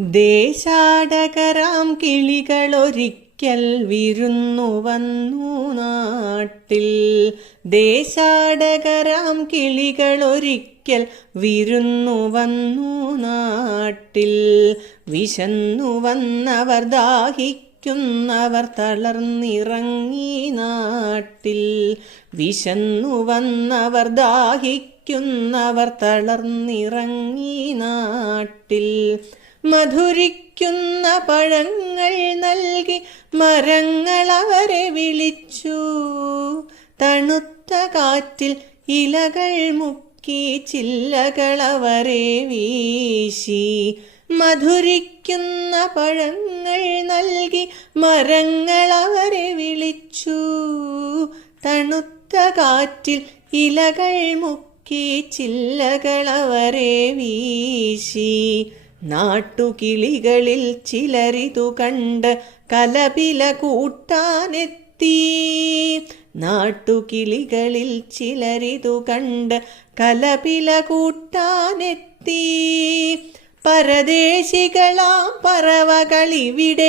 ദേശാടകരാം കിളികളൊരിക്കൽ വിരുന്നു വന്നു നാട്ടിൽ. ദേശാടകരാം കിളികളൊരിക്കൽ വിരുന്നു വന്നു നാട്ടിൽ. വിശന്നു വന്നവർ ദാഹിക്കുന്നവർ തളർന്നിറങ്ങി നാട്ടിൽ. വിശന്നു വന്നവർ ദാഹിക്കുന്നവർ തളർന്നിറങ്ങി നാട്ടിൽ. മധുരിക്കുന്ന പഴങ്ങൾ നൽകി മരങ്ങൾ അവരെ വിളിച്ചു. തണുത്ത കാറ്റിൽ ഇലകൾ മുക്കി ചില്ലകൾ അവരെ വീശി. മധുരിക്കുന്ന പഴങ്ങൾ നൽകി മരങ്ങൾ അവരെ വിളിച്ചു. തണുത്ത കാറ്റിൽ ഇലകൾ മുക്കി ചില്ലകൾ അവരെ വീശി. നാട്ടുകിളികളിൽ ചിലരിതു കണ്ട് കലപില കൂട്ടാനെത്തി. നാട്ടുകിളികളിൽ ചിലരിതു കണ്ട് കലപില കൂട്ടാനെത്തി. പരദേശികളാം പറവകളിവിടെ